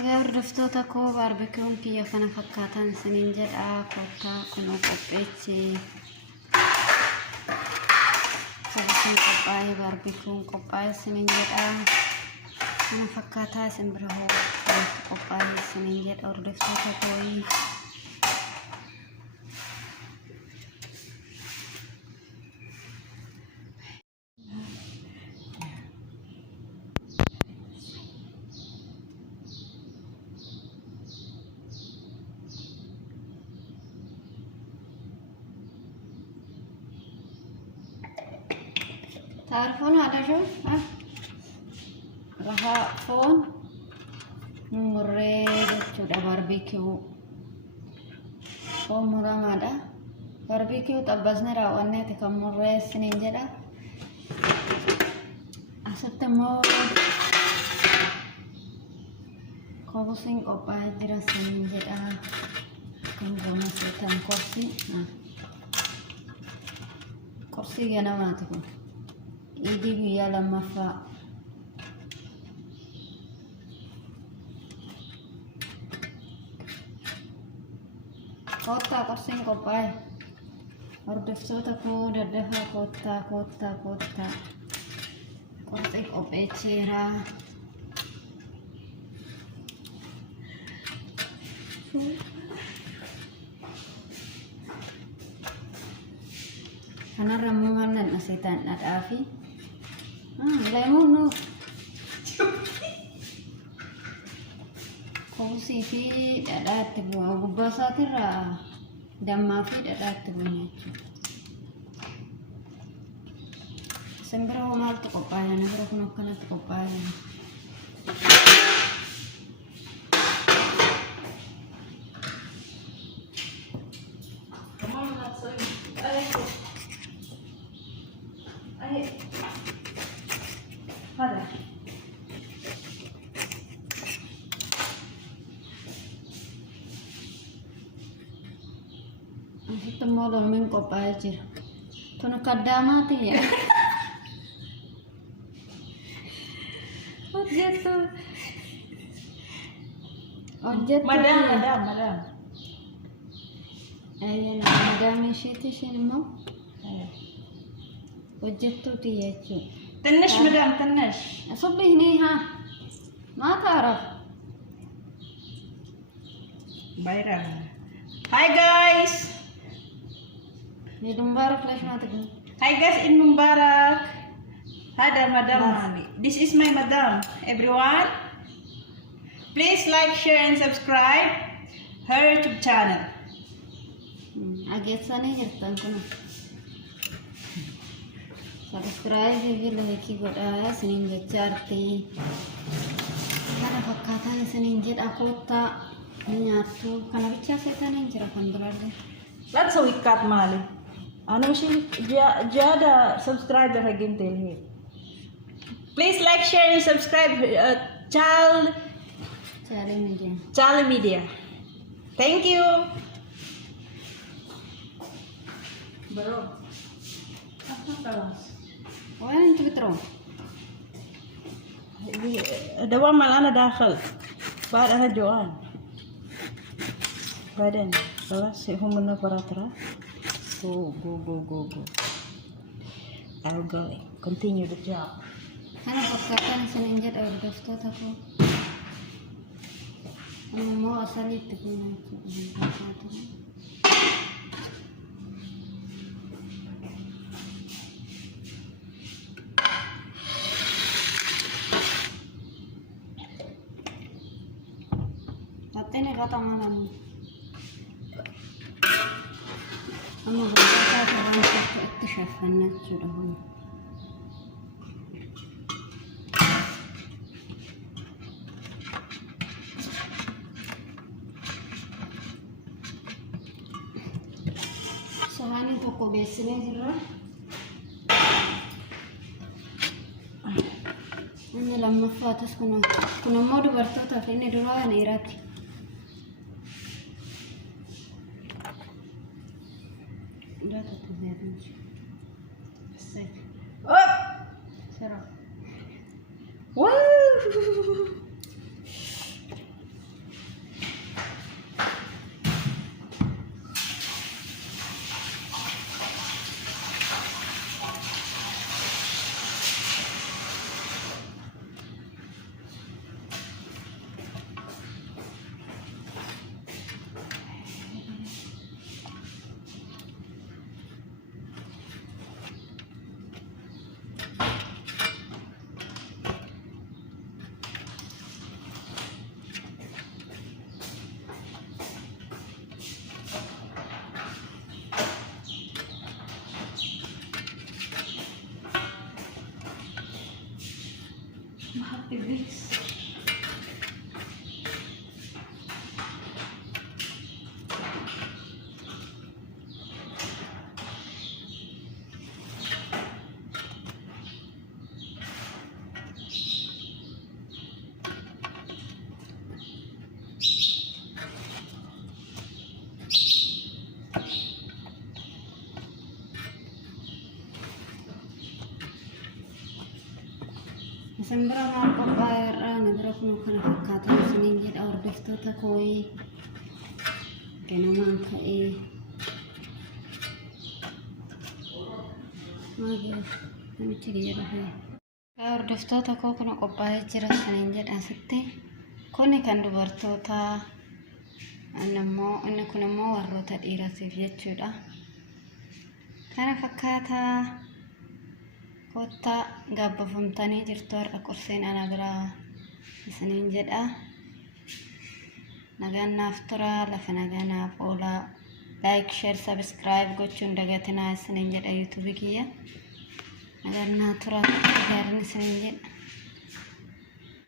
Egaa hordoftoota koo baarbikuun kiyya kana fakkaatan isiniin jedhaa kottaa kunoo qopheechi sabasiin qophaa'ee baarbikuun qophaa'ee isiniin jedhaa kana fakkaataa isin bira hoo qophaa'ee isiniin jedha hordoftoota kooyi. تعرفون هذا شو؟ ها؟ راح فون مريد sudah barbecue فون مرام هذا barbecue طبزنا راوانة تكمل سنين جدا أستمر كوبسين كوباي جرا سنين جدا كم زمان سيتم كورسي كورسي جنا ما تكون إيدي بيا لما فا kota korsing kopai hordoftoota koo daddafa kota korsing qopheecheera kanarra immoo maalnan asitaan dhadhaa fi leemuun nu kobusii fi dhadhaa itti bu'a gubbaa isaatirraa dammaa fi dhadhaa itti bu'u jechuudha. Isin bira hoo maaltu qophaa'e? Ana bira kun akkanatti qophaa'e. Asitti immoo loomiin qophaa'ee jira. Tunu kaddaamaati yaa. Hojjettu. Madam. Madam isheeti ishiin immoo hojjettuuti jechuudha. ትንሽ madam ትንሽ أصبح هنا ما تعرف. بايرة. Hi guys. عيد مبارك ليش ما تقول؟ Hi guys, Eid Mubarak. Hada madam Mami. This is my madam. Everyone, please like, share, and subscribe her YouTube channel. Ageessanii jirtan kun subscribe fi like godhaa isiniin jechaa jirti. Kana fakkaataan isiniin jedha kottaa nyaattu kana bichaa seetanii jira kan biraallee. That's how we cut Mali. Ano si Jada subscriber again tell him. Please like, share, and subscribe Charlie Media. Thank you. Bro. Apa kelas? Wala nang tibitro. Dawa malana dakhal. Baad ana Joan. Badan. Kelas humna paratra. Go. I'll go. Continue the job. Kana fakkaataan isiniin jedha hordoftoota koo. Ammoo asalitti kun fakkaatu. Tattene kata malamu. Amma fakkaata waan tokko itti shaffannachuudha kun. Sohaanii tokko beessinee jirra. Inni lammaffaatis kun immoo dubartootaaf inni duraa dhiiraati. Oh! Sarap. Wow! guys. Sembra marco bayar nabra kuno kana fakata sinin jid awr deftoota koi kena manka magi namichi jira he awr deftoota ko kana qophaa'ee jira sinin jid asitti kuni kan dubartoota inni kun immoo warroota dhiiratiif jechuudha kana fakkaata Kota gabbafamtanii jirtu har'a qorseen ana biraa isiniin jedha. Nagaan naaf tura, lafa nagaa naaf oola. Like, share, subscribe gochuun dagatinaa isiniin jedha YouTube kiyya. Nagaan naaf tura, gaarii isiniin jedha.